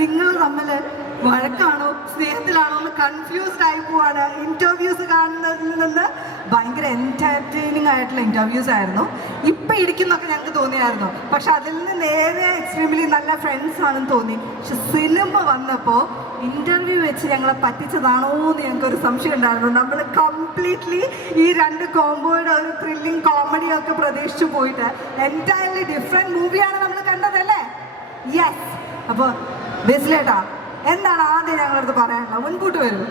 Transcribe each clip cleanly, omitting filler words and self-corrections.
നിങ്ങൾ തമ്മിൽ വഴക്കാണോ സ്നേഹത്തിലാണോ എന്ന് കൺഫ്യൂസ്ഡ് ആയി പോവാണ്. ഇന്റർവ്യൂസ് കാണുന്നതിൽ നിന്ന് ഭയങ്കര എൻ്റർടൈനിങ് ആയിട്ടുള്ള ഇന്റർവ്യൂസ് ആയിരുന്നു. ഇപ്പം ഇരിക്കുന്നൊക്കെ ഞങ്ങൾക്ക് തോന്നിയായിരുന്നു, പക്ഷെ അതിൽ നിന്ന് നേരെ എക്സ്ട്രീംലി നല്ല ഫ്രണ്ട്സ് ആണെന്ന് തോന്നി. പക്ഷെ സിനിമ വന്നപ്പോൾ ഇന്റർവ്യൂ വെച്ച് ഞങ്ങളെ പറ്റിച്ചതാണോ എന്ന് ഞങ്ങൾക്കൊരു സംശയം ഉണ്ടായിരുന്നു. നമ്മൾ കംപ്ലീറ്റ്ലി ഈ രണ്ട് കോമ്പോയുടെ ഒരു ത്രില്ലിങ് കോമഡിയും ഒക്കെ പ്രതീക്ഷിച്ചു പോയിട്ട് എൻറ്റയർലി ഡിഫറെൻറ്റ് മൂവിയാണ് നമ്മൾ കണ്ടതല്ലേ? യെസ്. അപ്പോൾ ബേസിലേട്ടാ എന്താണ് ആദ്യം ഞങ്ങളടുത്ത് പറയാനുള്ളത്? മുൻകൂട്ട് വരും.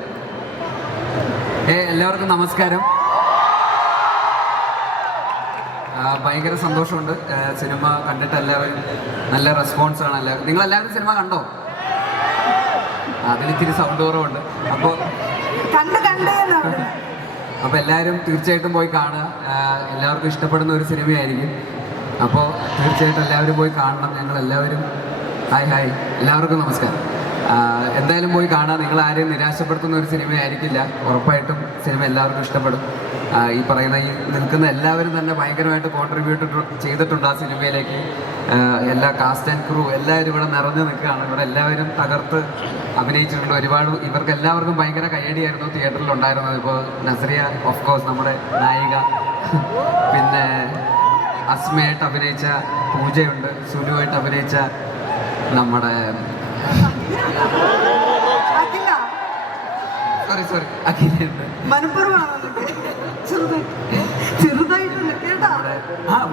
എല്ലാവർക്കും നമസ്കാരം. ഭയങ്കര സന്തോഷമുണ്ട്. സിനിമ കണ്ടിട്ട് എല്ലാവരും നല്ല റെസ്പോൺസാണ്. എല്ലാവരും നിങ്ങളെല്ലാവരും സിനിമ കണ്ടോ? അതിലിത്തിരി സൗണ്ട് കുറവുണ്ട്. അപ്പോൾ എല്ലാവരും തീർച്ചയായിട്ടും പോയി കാണുക. എല്ലാവർക്കും ഇഷ്ടപ്പെടുന്ന ഒരു സിനിമയായിരിക്കും. അപ്പോൾ തീർച്ചയായിട്ടും എല്ലാവരും പോയി കാണണം. ഞങ്ങളെല്ലാവരും ഹായ് എല്ലാവർക്കും നമസ്കാരം. എന്തായാലും പോയി കാണാം. നിങ്ങൾ ആരെയും നിരാശപ്പെടുത്തുന്ന ഒരു സിനിമയായിരിക്കില്ല. ഉറപ്പായിട്ടും സിനിമ എല്ലാവർക്കും ഇഷ്ടപ്പെടും. ഈ പറയുന്ന ഈ നിൽക്കുന്ന എല്ലാവരും തന്നെ ഭയങ്കരമായിട്ട് കോൺട്രിബ്യൂട്ട് ചെയ്തിട്ടുണ്ട് ആ സിനിമയിലേക്ക്. എല്ലാ കാസ്റ്റ് ആൻഡ് ക്രൂ എല്ലാവരും ഇവിടെ നിറഞ്ഞു നിൽക്കുകയാണ്. ഇവിടെ എല്ലാവരും തകർത്ത് അഭിനയിച്ചിട്ടുണ്ട്. ഒരുപാട് ഇവർക്ക് എല്ലാവർക്കും ഭയങ്കര കയ്യടിയായിരുന്നു തിയേറ്ററിലുണ്ടായിരുന്നത്. ഇപ്പോൾ നസ്രിയ ഓഫ് കോഴ്സ് നമ്മുടെ നായിക, പിന്നെ അസ്മയായിട്ട് അഭിനയിച്ച പൂജയുണ്ട്, സുലുവായിട്ട് അഭിനയിച്ച നമ്മുടെ സോറി അഖിലുണ്ട്,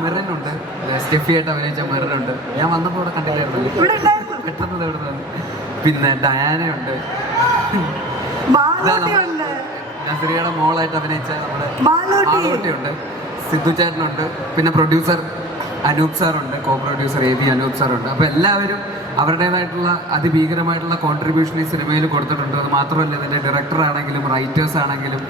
മെറിനുണ്ട്, സ്റ്റെഫിയായിട്ട് അഭിനയിച്ച മെറിനുണ്ട്. ഞാൻ വന്നപ്പോൾ ഇവിടെ കണ്ടില്ലായിരുന്നു, പെട്ടെന്ന് ഇവിടെ നിന്ന്. പിന്നെ ഡയാനയുണ്ട്, നസ്രിയയുടെ മോളായിട്ട് അഭിനയിച്ച നമ്മുടെ മാളൂട്ടിയുണ്ട്, സിദ്ധു ചേട്ടനുണ്ട്, പിന്നെ പ്രൊഡ്യൂസർ അനൂപ് സാറുണ്ട്, co producer A B Anoop സാറുണ്ട്. അപ്പോൾ എല്ലാവരും അവരുടേതായിട്ടുള്ള അതിഭീകരമായിട്ടുള്ള കോൺട്രിബ്യൂഷൻ ഈ സിനിമയിൽ കൊടുത്തിട്ടുണ്ട്. അത് മാത്രമല്ല ഇതിൻ്റെ ഡയറക്ടറാണെങ്കിലും റൈറ്റേഴ്സ് ആണെങ്കിലും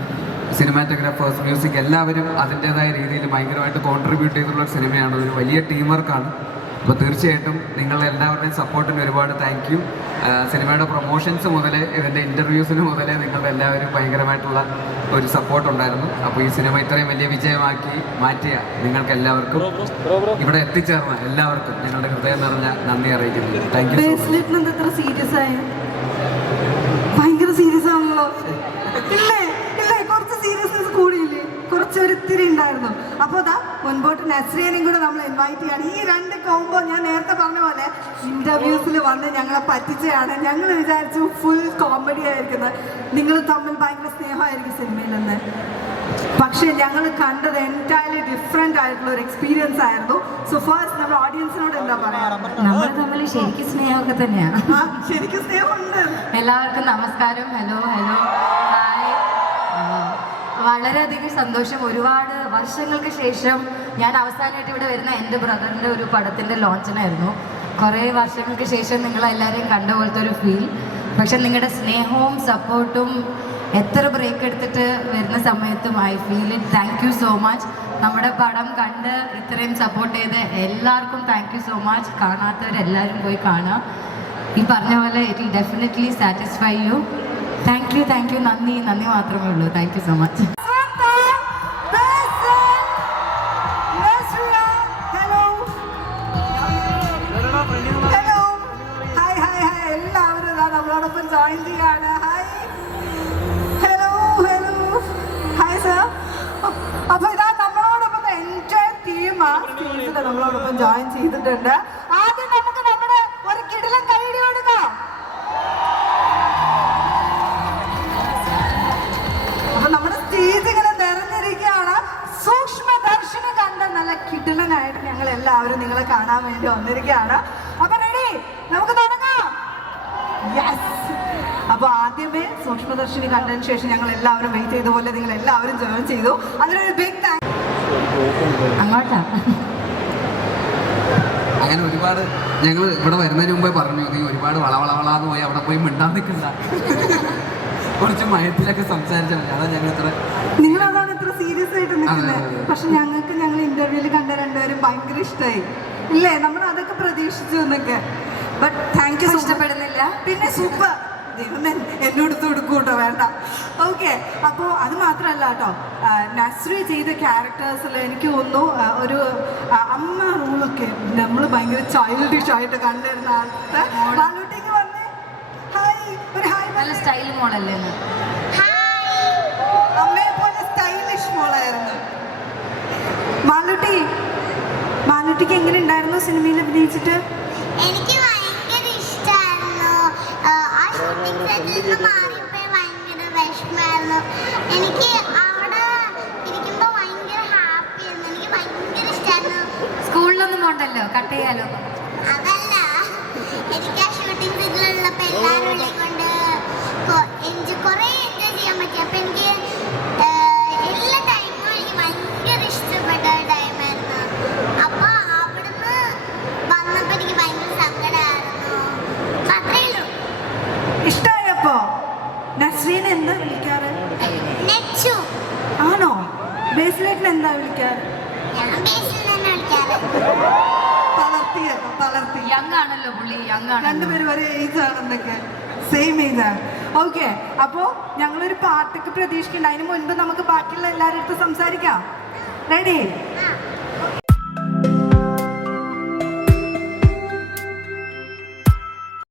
സിനിമാറ്റോഗ്രാഫേഴ്സ്, മ്യൂസിക് എല്ലാവരും അതിൻ്റേതായ രീതിയിൽ ഭയങ്കരമായിട്ട് കോൺട്രിബ്യൂട്ട് ചെയ്തിട്ടുള്ള ഒരു സിനിമയാണ്. ഒരു വലിയ ടീം വർക്കാണ്. അപ്പോൾ തീർച്ചയായിട്ടും നിങ്ങളെല്ലാവരുടെയും സപ്പോർട്ടിന് ഒരുപാട് താങ്ക് യു. സിനിമയുടെ പ്രൊമോഷൻസ് മുതലേ ഇതിൻ്റെ ഇൻ്റർവ്യൂസിന് മുതലേ നിങ്ങളുടെ എല്ലാവരും ഭയങ്കരമായിട്ടുള്ള ഒരു സപ്പോർട്ട് ഉണ്ടായിരുന്നു. അപ്പോൾ ഈ സിനിമ ഇത്രയും വലിയ വിജയമാക്കി മാറ്റിയ നിങ്ങൾക്ക് എല്ലാവർക്കും, ഇവിടെ എത്തിച്ചേർന്ന എല്ലാവർക്കും ഞങ്ങളുടെ ഹൃദയം നിറഞ്ഞ നന്ദി അറിയിക്കുന്നു. Thank you. ഭയങ്കര സീരിയസ് ആണല്ലോ. ഇല്ലേ കുറച്ച് സീരിയസ്നെസ് കൂടിയില്ലേ? കുറച്ചൊരിത്തിരി ഉണ്ടായിരുന്നു. അപ്പോൾ അതാ മുൻപോട്ട് നസ്രിയനെയും കൂടെ നമ്മൾ ഇൻവൈറ്റ് ചെയ്യാണ്. ഈ രണ്ട് കോമ്പോ ഞാൻ നേരത്തെ പറഞ്ഞ പോലെ ഇന്റർവ്യൂസിൽ വന്ന് ഞങ്ങളെ പറ്റിച്ചതാണ്. ഞങ്ങൾ വിചാരിച്ചു ഫുൾ കോമഡി ആയിരിക്കുന്നത്, നിങ്ങൾ തമ്മിൽ ഭയങ്കര സ്നേഹമായിരിക്കും സിനിമയിൽ നിന്ന്. പക്ഷേ ഞങ്ങൾ കണ്ടത് എൻറ്റയർലി ഡിഫറെൻ്റ് ആയിട്ടുള്ള ഒരു എക്സ്പീരിയൻസ് ആയിരുന്നു. സോ ഫസ്റ്റ് നമ്മൾ ഓഡിയൻസിനോട് എന്താ പറയാ? നമ്മൾ തമ്മിൽ ശരിക്കും സ്നേഹമൊക്കെ തന്നെയാണ്. ശരിക്കും സ്നേഹമുണ്ട്. എല്ലാവർക്കും നമസ്കാരം. Hello hi. വളരെയധികം സന്തോഷം. ഒരുപാട് വർഷങ്ങൾക്ക് ശേഷം ഞാൻ അവസാനമായിട്ട് ഇവിടെ വരുന്ന എൻ്റെ ബ്രദറിൻ്റെ ഒരു പടത്തിൻ്റെ ലോഞ്ചിനായിരുന്നു. കുറേ വർഷങ്ങൾക്ക് ശേഷം നിങ്ങളെല്ലാവരെയും കണ്ട പോലത്തെ ഒരു ഫീൽ. പക്ഷെ നിങ്ങളുടെ സ്നേഹവും സപ്പോർട്ടും എത്ര ബ്രേക്ക് എടുത്തിട്ട് വരുന്ന സമയത്തും I feel it. Thank you so much. നമ്മുടെ പടം കണ്ട് ഇത്രയും സപ്പോർട്ട് ചെയ്ത് എല്ലാവർക്കും താങ്ക് യു സോ മച്ച്. കാണാത്തവരെല്ലാവരും പോയി കാണുക. ഈ പറഞ്ഞ പോലെ it will definitely satisfy U. Thank you. നന്ദി മാത്രമേ ഉള്ളൂ. Thank you so much. നമ്മളോടൊപ്പം ജോയിൻ ചെയ്യാണ്. Hi sir. അപ്പൊ ഇതാ നമ്മളോടൊപ്പം എൻറ്റയർ ടീം നമ്മളോടൊപ്പം ജോയിൻ ചെയ്തിട്ടുണ്ട്. ആദ്യം നമുക്ക് നമ്മുടെ ഒരു കിടിലൻ കൈയടി കൊടുക്കാം. അപ്പൊ നമ്മുടെ സ്റ്റേജ് ഇങ്ങനെ നിറഞ്ഞിരിക്കുകയാണ്. സൂക്ഷ്മദർശിനി കണ്ട നല്ല കിടിലനായിട്ട് ഞങ്ങൾ എല്ലാവരും നിങ്ങളെ കാണാൻ വേണ്ടി വന്നിരിക്കുകയാണ്. അപ്പൊ റെഡി, നമുക്ക് തുടങ്ങാം. യെസ്. അപ്പോൾ ആദ്യമേ സൂക്ഷ്മദർശിനി കണ്ടതിന് ശേഷം ഞങ്ങൾ എല്ലാവരും വെയിറ്റ് ചെയ്ത പോലെ നിങ്ങൾ എല്ലാവരും ജോയിൻ ചെയ്തു. അതിനൊരു ബിഗ് താങ്ക്. അങ്ങോട്ടാ അങ്ങനെ ഒരുപാട് ഞങ്ങൾ ഇവിടെ വരുന്നതിന് മുമ്പേ പറഞ്ഞു, നീ ഒരുപാട് വളവളവളാന്ന് പോയി അവിടെ പോയി മിണ്ടാൻ നിൽക്കണ്ട, കുറച്ച് മയത്തിലൊക്കെ സംസാരിച്ചാൽ മതി. അതാ ഞങ്ങൾ നിങ്ങളതാണ് ഇത്ര സീരിയസ് ആയിട്ട് നിൽക്കുന്നത്. പക്ഷെ ഞങ്ങൾക്ക് ഞങ്ങൾ ഇന്റർവ്യൂവിൽ കണ്ട രണ്ടുപേരും ഭയങ്കര ഇഷ്ടമായി ഇല്ലേ? നമ്മൾ അതൊക്കെ പ്രതീക്ഷിച്ചു എന്നൊക്കെ. But thank you. ഇഷ്ടപ്പെടുന്നില്ല പിന്നെ സൂപ്പർ. ദൈവമേ എന്നോട് കൊടുക്കൂ കേട്ടോ, വേണ്ട. ഓക്കെ. അപ്പോൾ അത് മാത്രമല്ല കേട്ടോ, നസ്രി ചെയ്ത ക്യാരക്ടേഴ്സിൽ എനിക്ക് തോന്നുന്നു ഒരു അമ്മ റോളൊക്കെ നമ്മൾ ഭയങ്കര ചൈൽഡിഷ് ആയിട്ട് കണ്ടിരുന്ന ആൾക്ക് സ്റ്റൈൽ മോളല്ലേ എന്ന്. അമ്മയെ പോലെ സ്റ്റൈലിഷ് മോളായിരുന്നു. മാലൂട്ടിക്ക് എങ്ങനെ ഉണ്ടായിരുന്നു സിനിമയിൽ അഭിനയിച്ചിട്ട്? എനിക്ക് ഭയങ്കര ഇഷ്ടമായിരുന്നു. ആ ഷൂട്ടിംഗ് സെറ്റിൽ നിന്ന് മാറിയപ്പോൾ ഭയങ്കര വിഷമമായിരുന്നു. എനിക്ക് അവിടെ ഇരിക്കുമ്പോൾ ഭയങ്കര ഹാപ്പി ആയിരുന്നു. എനിക്ക് ഭയങ്കര ഇഷ്ടമായിരുന്നു. സ്കൂളിലൊന്നും പോണ്ടല്ലോ, കട്ട് ചെയ്യാലോ. അതല്ല, എനിക്ക് ആ ഷൂട്ടിംഗ് സെറ്റിലുള്ളപ്പോൾ എല്ലാവരും കൊണ്ട് കുറേ എൻജോയ് ചെയ്യാൻ പറ്റി. അപ്പം എനിക്ക് എല്ലാ ടൈമും എനിക്ക് ഭയങ്കര ഇഷ്ടപ്പെട്ട ഒരു ടൈമായിരുന്നു. അപ്പോൾ അവിടുന്ന് വന്നപ്പോൾ എനിക്ക് ഭയങ്കര സങ്കടമായിരുന്നു. അത്രയേ ഉള്ളൂ. ഇഷ്ടമായപ്പോ നസ്രീനെ എന്താ വിളിക്കാറ്? നെച്ചു. ആണോ? ബേസിലേറ്റിന് എന്താ വിളിക്കാറ്? ഞാൻ ബേസിൽ തന്നെ വിളിക്കാറ്. തളർത്തി യങ് ആണല്ലോ പുള്ളി, യങ് ആണ്. രണ്ടുപേരും ഒരേ ഏജ് ആണെന്നൊക്കെ, സെയിം ഏജ് ആണ്. ഓക്കെ, അപ്പോൾ ഞങ്ങളൊരു പാട്ടൊക്കെ പ്രതീക്ഷിക്കുന്നുണ്ട്. അതിന് മുൻപ് നമുക്ക് ബാക്കിയുള്ള എല്ലാവരുടെ അടുത്ത് സംസാരിക്കാം. റെഡി?